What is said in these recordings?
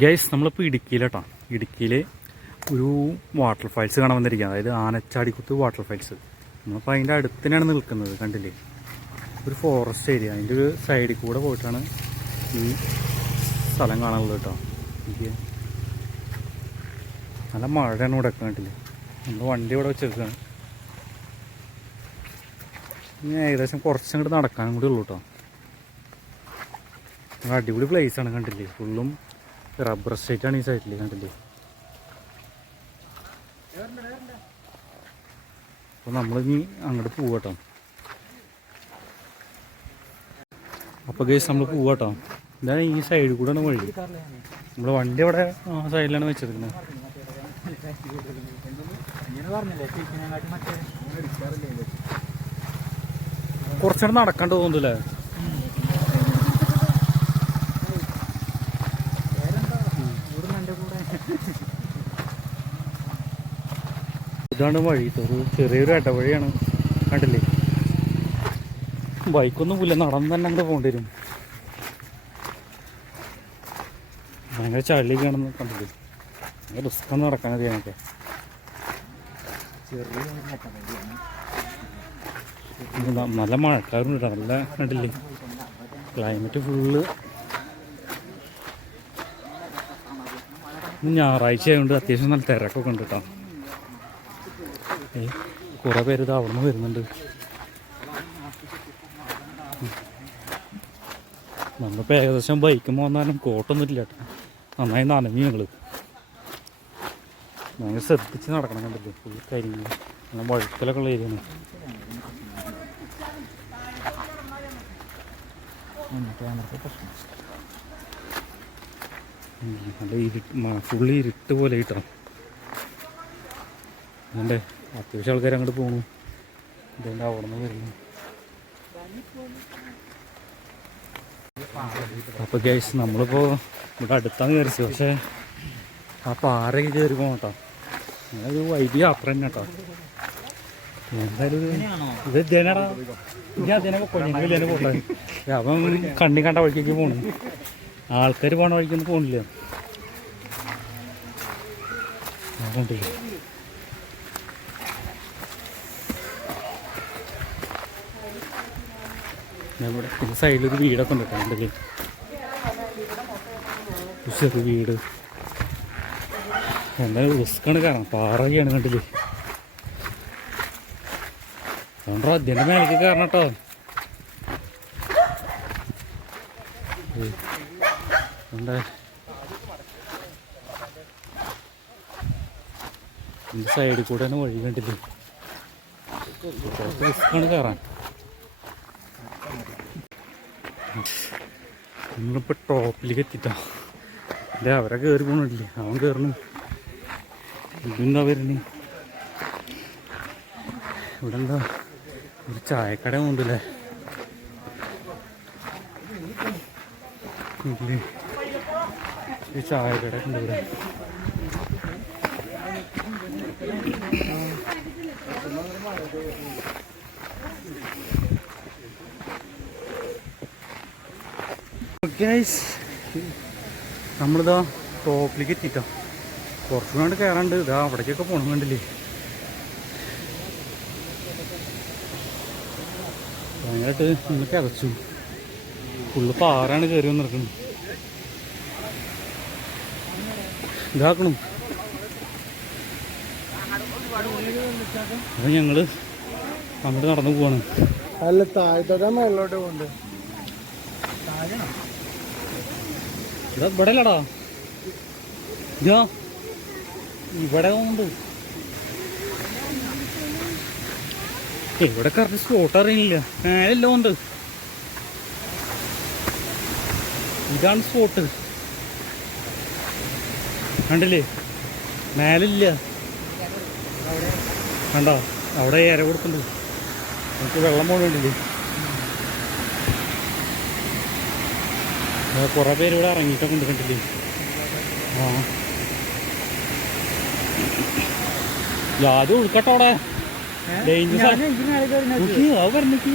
Guys നമ്മളിപ്പോൾ ഇടുക്കിയിലാട്ടോ. ഇടുക്കിയിൽ ഒരു വാട്ടർ ഫാൾസ് കാണാൻ വന്നിരിക്കുകയാണ്. അതായത് ആനച്ചാടിക്കുത്ത് വാട്ടർ ഫാൾസ്. നമ്മളിപ്പോൾ അതിൻ്റെ അടുത്ത് തന്നെയാണ് നിൽക്കുന്നത്. കണ്ടില്ലേ, ഒരു ഫോറസ്റ്റ് ഏരിയ. അതിൻ്റെ ഒരു സൈഡിൽ കൂടെ പോയിട്ടാണ് ഈ സ്ഥലം കാണാനുള്ളത് കേട്ടോ. എനിക്ക് നല്ല മഴയാണ് ഇവിടെ കണ്ടില്ലേ. നമ്മൾ വണ്ടി ഇവിടെ വെച്ചെടുക്കുകയാണ്. ഇനി ഏകദേശം കുറച്ചങ്ങോട്ട് നടക്കാനും കൂടി ഉള്ളൂ കേട്ടോ. അടിപൊളി പ്ലേസാണ് കണ്ടില്ലേ. ഫുള്ളും റബ്ബർ എസ്റ്റേറ്റാണ് ഈ സൈഡിൽ കണ്ടില്ലേ. അപ്പോൾ നമ്മളിനി അങ്ങോട്ട് പോവാട്ടോ. അപ്പോൾ ഗൈസ് നമ്മൾ പോവാട്ടോ. ഇതാണ് ഈ സൈഡിൽ കൂടെയാണ് വഴി. നമ്മുടെ വണ്ടി അവിടെ ആ സൈഡിലാണ് വെച്ചിരിക്കുന്നത്. കുറച്ചുകൂടെ നടക്കാണ്ട് തോന്നുന്നില്ലേ. ഇതാണ് വഴി. ഒരു ചെറിയൊരു ഇടവഴിയാണ് കണ്ടില്ലേ. ബൈക്കൊന്നും പോയില്ല, നടന്ന് തന്നെ അങ്ങോട്ട് പോകേണ്ടി വരും. ഭയങ്കര ചളി കാണുന്ന കണ്ടില്ലേ. ഭയങ്കര റിസ്ക്കാണ് നടക്കാനത്. ഞങ്ങൾക്ക് നല്ല മഴക്കാറുണ്ട്. നല്ല കണ്ടില്ലേ ക്ലൈമറ്റ് ഫുള്ള്. ഞായറാഴ്ച ആയതുകൊണ്ട് അത്യാവശ്യം നല്ല തിരക്കൊക്കെ ഉണ്ട് കേട്ടോ. കുറേ പേര് ഇത് അവിടെ നിന്ന് വരുന്നുണ്ട്. നമ്മളിപ്പോൾ ഏകദേശം ബൈക്കും വന്നാലും കോട്ടൊന്നും ഇല്ല കേട്ടോ. നന്നായി നനഞ്ഞു ഞങ്ങൾ. ഭയങ്കര ശ്രദ്ധിച്ച് നടക്കണം കണ്ടില്ലേ. ഫുൾ കരിഞ്ഞ് നല്ല വഴുക്കലൊക്കെ ഉള്ള ഏരിയയാണ്. നല്ല ഫുള്ള് ഇരുട്ട് പോലെ കിട്ടണം. അതുകൊണ്ട് അത്യാവശ്യം ആൾക്കാർ അങ്ങോട്ട് പോകണു. ഇതുകൊണ്ട് അവിടെ നിന്ന് വരുന്നു. അപ്പോൾ ഗൈസ് നമ്മളിപ്പോൾ ഇവിടെ അടുത്താണ് കയറിച്ചത്. പക്ഷേ ആ പാറയൊക്കെ കയറി പോകണം കേട്ടോ. അങ്ങനെ ഒരു വൈദ്യ യാത്ര തന്നെ കേട്ടോ. എന്തായാലും ഇത് ഇതേനാടാ. ഞാൻ അതിനൊക്കെ കൊഞ്ഞില്ലേ പോട്ടെ. അവൻ കണ്ണി കണ്ട വഴിക്കേക്ക് പോണു. ആൾക്കാർ പോകണ വഴിക്കൊന്നും പോകണില്ല. അതുകൊണ്ടില്ല ഇവിടെ ഇത് സൈഡിലൊരു വീടൊക്കെ ഉണ്ട് കേട്ടോ. ഉണ്ടല്ലേ ചെറിയ വീട്. എന്തായാലും റിസ്ക്കാണ് കാരണം പാറയാണ് കണ്ടില്ലേ. അതുകൊണ്ടോ അതിൻ്റെ മേലേക്ക് കയറണം കേട്ടോ. ഉണ്ട് ഈ സൈഡിൽ കൂടെ തന്നെ വഴി കണ്ടില്ലേ. കുറച്ച് റിസ്ക്കാണ് കയറാൻ. നമ്മളിപ്പോൾ ടോപ്പിലേക്ക് എത്തിട്ടോ. അല്ലേ അവരെ കയറി പോകണില്ലേ. അവൻ കയറണം. ഇതെന്താ വരുന്നേ. ഇവിടെ എന്താ ഒരു ചായക്കട ഉണ്ടല്ലേ. ഈ ചായക്കട ഉണ്ട് ഇവിടെ. നമ്മളിതാ ടോപ്പിലേക്ക് എത്തിട്ടോ. കുറച്ചും കണ്ട് കയറാണ്ട്. ഇതാ അവിടേക്കൊക്കെ പോകണം കണ്ടില്ലേ. ഭയങ്കരമായിട്ട് നമ്മൾ കിതച്ചു. ഫുള്ള് പാറാണ് കയറി വന്നിരിക്കുന്നത്. ഇതാക്കണം. അത് ഞങ്ങള് അങ്ങോട്ട് നടന്നു പോവാണ്. അല്ല താഴത്തോട്ടാ മേലോട്ട് പോകണ്ട്. ഇവിടെ അല്ലടാ. ഇതാ ഇവിടെ ഉണ്ട്. ഇവിടെ കറക്റ്റ് സ്പോട്ട് അറിയില്ല. മേലെല്ലാം ഉണ്ട്. ഇതാണ് സ്പോട്ട് കണ്ടില്ലേ. മേലില്ല കണ്ടോ. അവിടെ ഇര കൊടുക്കുന്നുണ്ട്. നമുക്ക് വെള്ളം പോകണ്ടില്ലേ. കുറേ പേര് ഇവിടെ ഇറങ്ങിയിട്ടൊക്കെ ഉണ്ട് കണ്ടില്ലേ. ആ യാതും ഉൾക്കട്ടോ അവിടെ. ഡേഞ്ചർ പറഞ്ഞിട്ട്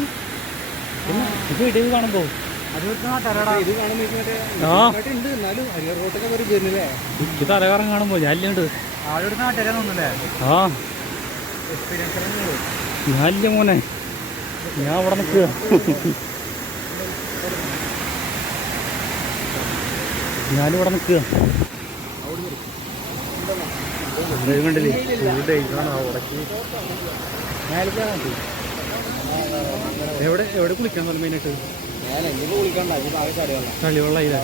ഇത് വീഡിയോ കാണുമ്പോൾ ഇത് കാണുമ്പോൾ ആ ഉണ്ട്, എന്നാലും ഹരിഹർ റോട്ടൊക്കെ കയറി വരുന്നില്ലേ? എനിക്ക് തലകറം കാണുമ്പോ ഞാനുണ്ട്. ആ ഞാനില്ല മോനെ, ഞാൻ അവിടെ നിൽക്കുക. ഞാനിവിടെ നിൽക്കുക. കണ്ടില്ലേ എവിടെ എവിടെ കുളിക്കാൻ പറഞ്ഞു മെയിനായിട്ട്? ഞാൻ എന്തിനു കുളിക്കണ്ട, ഇത് ആകെ ചളിവെള്ളം. ചളിവെള്ളയില്ല.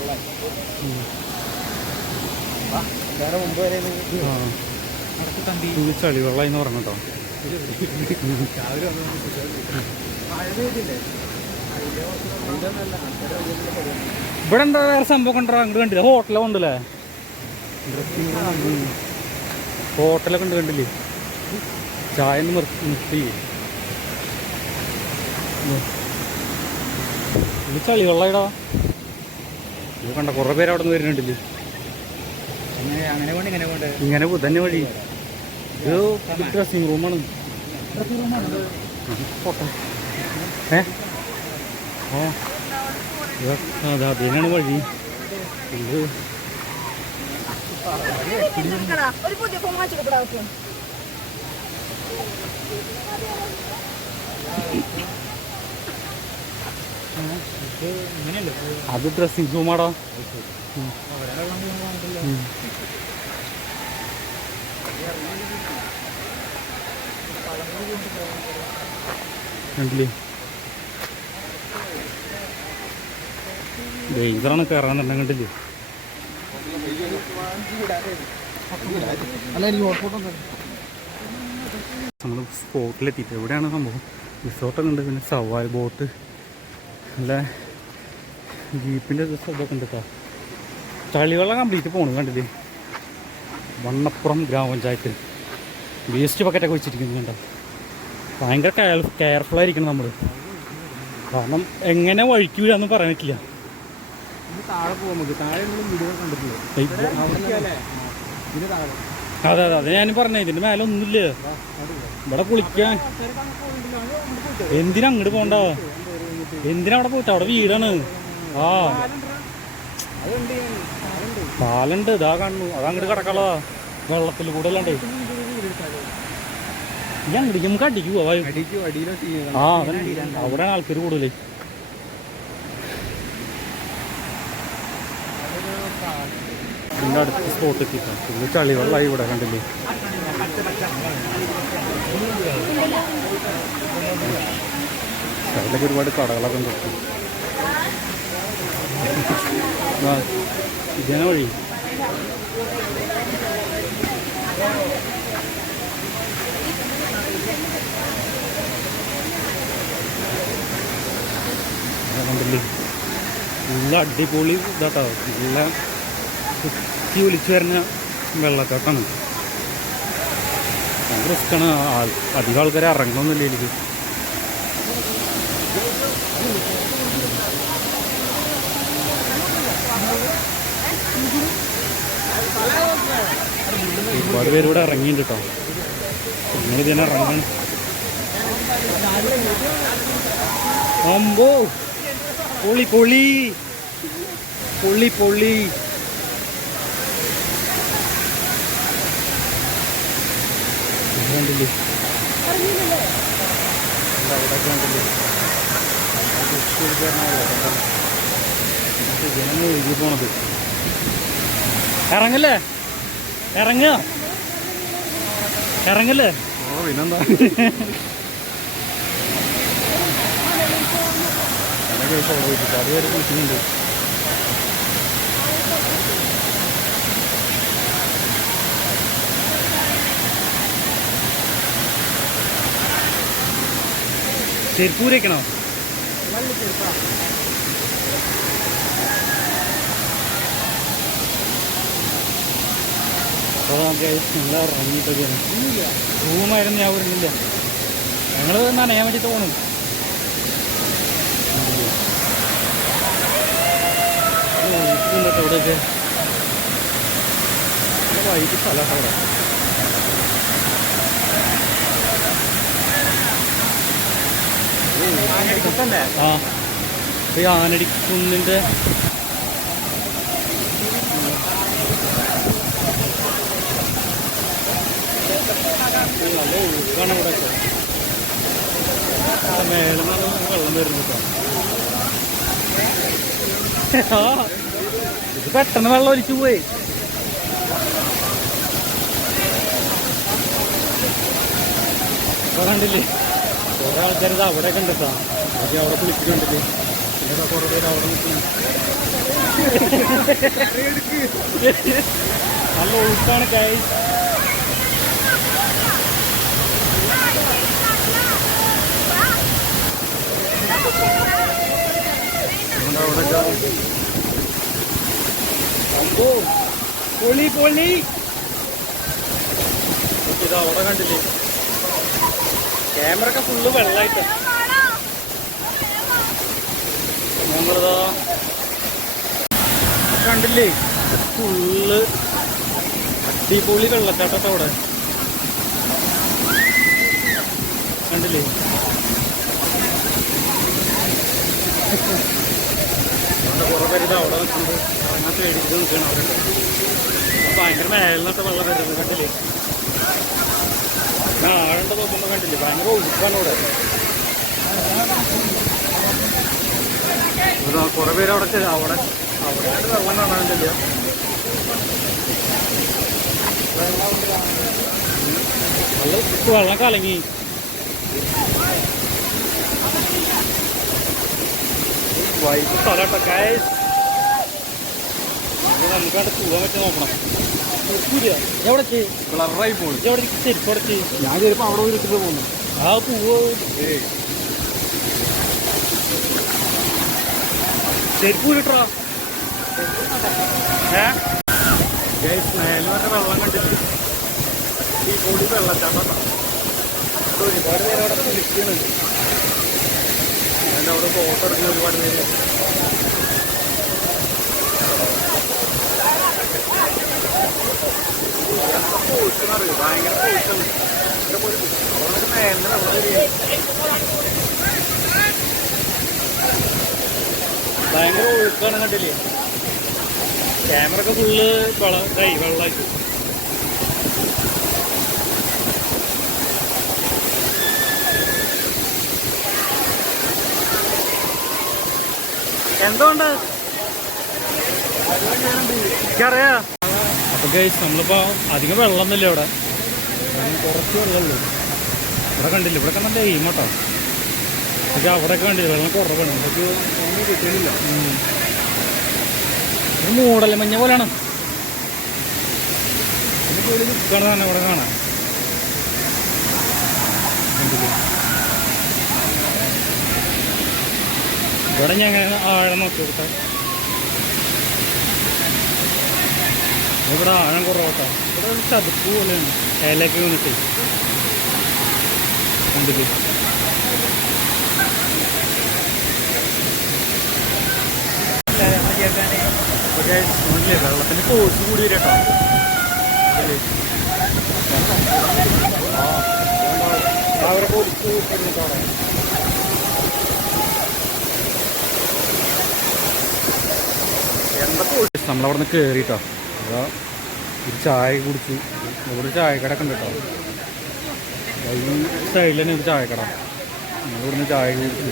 വേറെ മുമ്പ് വരെ ഇത് ചളിവെള്ളം എന്ന് പറഞ്ഞു കേട്ടോ. രാവിലെ ഇവിടെ എന്താ വേറെ സംഭവം കണ്ടോ? അങ്ങോട്ട് കണ്ടില്ല, ഹോട്ടലൊക്കെ ഉണ്ടല്ലേ? ഹോട്ടലൊക്കെ ഉണ്ട്, കണ്ടില്ലേ? ചായ നിർത്തി. ഇത് ചളിവെള്ളയിടാ. ഇത് കണ്ട കുറെ പേര് അവിടെ നിന്ന് വരുന്നുണ്ടല്ലേ? ഇങ്ങനെ തന്നെ വഴി. ഇത് ഡ്രസ്സിങ് റൂമാണ്. അതിനാണ് വഴി. ഇത് അത് ഡ്രസ്സിങ് റൂമാടാ. കണ്ടില്ലേ? ഡേഞ്ചറാണ് കയറാൻ തന്നെ. കണ്ടില്ലേ? നമ്മൾ സ്പോട്ടിലെത്തിയിട്ട് എവിടെയാണ് സംഭവം? റിസോർട്ടൊക്കെ ഉണ്ട്, പിന്നെ സവാരി ബോട്ട്, നല്ല ജീപ്പിൻ്റെ ഇതൊക്കെ ഉണ്ട് കേട്ടോ. ചളിവെള്ളം കംപ്ലീറ്റ് പോകണം. കണ്ടില്ലേ? വണ്ണപ്പുറം ഗ്രാമപഞ്ചായത്ത് വേസ്റ്റ് ബക്കറ്റൊക്കെ വെച്ചിരിക്കുന്നു. കണ്ടോ? ഭയങ്കര കെയർഫുള്ളായിരിക്കണം നമ്മൾ, കാരണം എങ്ങനെ വഴിക്ക് വീഴാന്ന് പറയാൻ പറ്റില്ല. താഴെ പോകാൻ നമുക്ക് താഴെ വീഡിയോ കണ്ടിട്ടില്ലേ? അതെ അതെ, അത് ഞാൻ പറഞ്ഞേ. ഇതിന്റെ മേലെ ഒന്നുമില്ല. ഇവിടെ കുളിക്കാൻ എന്തിനാ അങ്ങോട്ട് പോണ്ട? എന്തിനാ അവിടെ പോയിട്ട്? അവിടെ വീടാണ്. ആ പാലുണ്ട്, ഇതാ കാണുന്നു. അത് അങ്ങോട്ട് കിടക്കാളോ വെള്ളത്തിൽ കൂടെ അല്ലാണ്ടേ. ഈ അങ്ങോട്ടേക്ക് നമുക്ക് അടിക്ക് പോവാ. ആ അവിടെയാണ് ആൾക്കാർ കൂടുതൽ. ഇതിൻ്റെ അടുത്ത സ്പോട്ട് എത്തിക്കാം. ഇത് ചളിവെള്ളമായി ഇവിടെ. കണ്ടില്ലേ? അതിലൊക്കെ ഒരുപാട് കടകളൊക്കെ ഉണ്ട്. ഇതന്നെ വഴി. കണ്ടില്ലേ? നല്ല അടിപൊളി ഇതാട്ടോ. നല്ല കുത്തി ഒലിച്ചു വരുന്ന വെള്ളച്ചാട്ടാണ്. ഭയങ്കര റിസ്ക്കാണ്. അധികം ആൾക്കാരെ ഇറങ്ങണമെന്നില്ല എനിക്ക്. ഒരുപാട് പേര് ഇവിടെ ഇറങ്ങിയിട്ടുണ്ട് കേട്ടോ. നിങ്ങൾ ഇതിനെ ഇറങ്ങണം. അമ്പോ പൊളി പൊളി പൊളി പൊളി. കണ്ടില്ലേ? ജനങ്ങൾ എഴുതി പോണത്. ഇറങ്ങല്ലേ? ഇറങ്ങ ഇറങ്ങല്ലേ? ഓ പിന്നെന്താ? അതുവരെ കുളിക്കുന്നുണ്ട്. ചെരുപ്പൂരേക്കണോ? അപ്പോൾ നമുക്ക് ഞങ്ങൾ ഇറങ്ങിയിട്ടൊക്കെയാണ്. റൂമായിരുന്നു, ഞാൻ വരുന്നില്ല. ഞങ്ങൾ നനയാൻ വേണ്ടിയിട്ട് പോകണം. ഇവിടെയൊക്കെ വൈകിട്ട് സ്ഥലമാണ് അവിടെ. ആ ഈ ആനടി കുന്നിൻ്റെ നല്ല ഒഴുക്കാണ് ഇവിടെ മേളിൽ നിന്നാണ് വെള്ളം വരുന്നത് കേട്ടോ. ഇത് പെട്ടെന്ന് വെള്ളം ഒലിച്ചു പോയി. ഇപ്പൊ കണ്ടില്ലേ കുറെ ആൾക്കാർ ഇത് അവിടെയൊക്കെ ഉണ്ട് കേട്ടോ. അത് അവിടെ കുളിക്കുന്നുണ്ടല്ലേ. പിന്നെ കുറെ പേര് അവിടെ നിൽക്കുന്നു. നല്ല ഒഴുക്കാണ് ഗൈസ്. പൊളി പൊളി ഇത് അവിടെ കണ്ടില്ലേ ക്യാമറ ഒക്കെ ഫുള്ള് വെള്ളമായിട്ട്. ഞങ്ങളിതാ കണ്ടില്ലേ ഫുള്ള് അടിപൊളി വെള്ളച്ചാട്ടത്തെ അവിടെ കണ്ടില്ലേ. കുറെ പേര് ഇത് അവിടെ നിൽക്കുന്നുണ്ട്. അങ്ങനെ പേടിച്ച് നിൽക്കണം അവിടെ. ഭയങ്കര മേലിനത്തെ വെള്ളം വരുന്നത് കണ്ടില്ലേ. ആഴണ്ട നോക്കുമ്പോൾ കണ്ടില്ലേ ഭയങ്കര ഒഴുക്കാണ് ഇവിടെ. കുറെ പേര് അവിടെ അവിടെ അവിടെ വെള്ളം കാണാനില്ല. വെള്ളം കലങ്ങി. വൈകി സ്ഥലട്ടോ ഗൈസ്. നമുക്ക് അവിടെ പോകാൻ പറ്റി നോക്കണം. എവിടെ കളറായി പോകും. എവിടെ ചെരുപ്പ് അടച്ച് ഞാൻ ചെരുപ്പ് അവിടെ പോയി ഇട്ടിട്ട് പോകുന്നു. ആ പൂവോ ചെരുപ്പ് കിട്ടാ. മേലെ വരെ വെള്ളം കണ്ടിട്ട് ഈ കൂടി വെള്ളച്ചാട്ടം. ഒരുപാട് പേര് അവിടെ കുളിക്കുന്നുണ്ട്. അതിൻ്റെ അവിടെ ഫോട്ടോ എടുക്കുന്ന ഒരുപാട് പേര്. പോയിട്ടെന്നറിയോ ഭയങ്കര പോയിട്ടാണ്. അവിടെ മേലിന് വെള്ളം വരികയാണ്. ഭയങ്കര ഒഴുക്കാണ് കണ്ടില്ലേ. ക്യാമറ ഒക്കെ ഫുള്ള് വെള്ളമായിട്ട്. എന്തുകൊണ്ട് എനിക്കറിയാ. അപ്പൊ ഗൈസ് നമ്മളിപ്പോ അധികം വെള്ളമൊന്നുമില്ല ഇവിടെ. കുറച്ച് വെള്ളമുള്ളൂ. ഇവിടെ കണ്ടില്ല. ഇവിടെ കണ്ട എയിമട്ടോ. പക്ഷെ അവിടെയൊക്കെ കണ്ടില്ല വെള്ളം കുറവാണ്. നമുക്ക് ഒന്നും കിട്ടുന്നില്ല. ഒരു മൂടല്ല മഞ്ഞ പോലെയാണ്. പിന്നെ പോലും നിൽക്കണം തന്നെ ഇവിടെ കാണാൻ. ഇവിടെ ഞാൻ ആഴം നോക്കി കൊടുത്താൽ ഇവിടെ ആഴം കുറവട്ടോ. ഇവിടെ ഒരു ചതുപ്പ് പോലെയാണ്. ഇലയൊക്കെ വന്നിട്ട് കണ്ടില്ലേ. വെള്ളത്തിന് ഫോഴ്സ് കൂടി വരും കേട്ടോ. അവരെ പൊലിച്ച് അവിടെ നമ്മളവിടെ നിന്ന് കയറിട്ടോ. അതാ ഒരു ചായ കുടിച്ചു. ഇവിടെ ഒരു ചായക്കടയൊക്കെ ഉണ്ട് കേട്ടോ. ഈ സൈഡിൽ തന്നെ ഒരു ചായക്കട. നമ്മളിവിടുന്ന് ചായ കുടിച്ചു.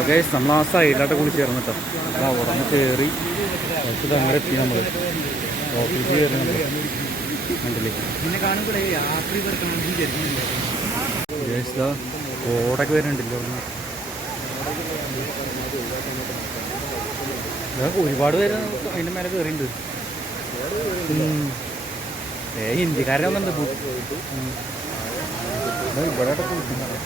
ഓക്കെ നമ്മൾ ആ സൈഡിലായിട്ട് കൂടി ചേർന്നിട്ടോ. അപ്പോൾ അവിടെ നിന്ന് കയറി കുറച്ച് അങ്ങനെ എത്തി. നമ്മൾ ഓഫീസിൽ കയറുന്നുണ്ട് കണ്ടില്ലേ. കോടൊക്കെ വരുന്നുണ്ടല്ലോ. ഒരുപാട് പേര് അതിൻ്റെ മേലെ കയറിയിട്ടുണ്ട്. ഹിന്ദിക്കാരൊന്നുണ്ട്. ഇവിടെ കുളിക്കുന്നത്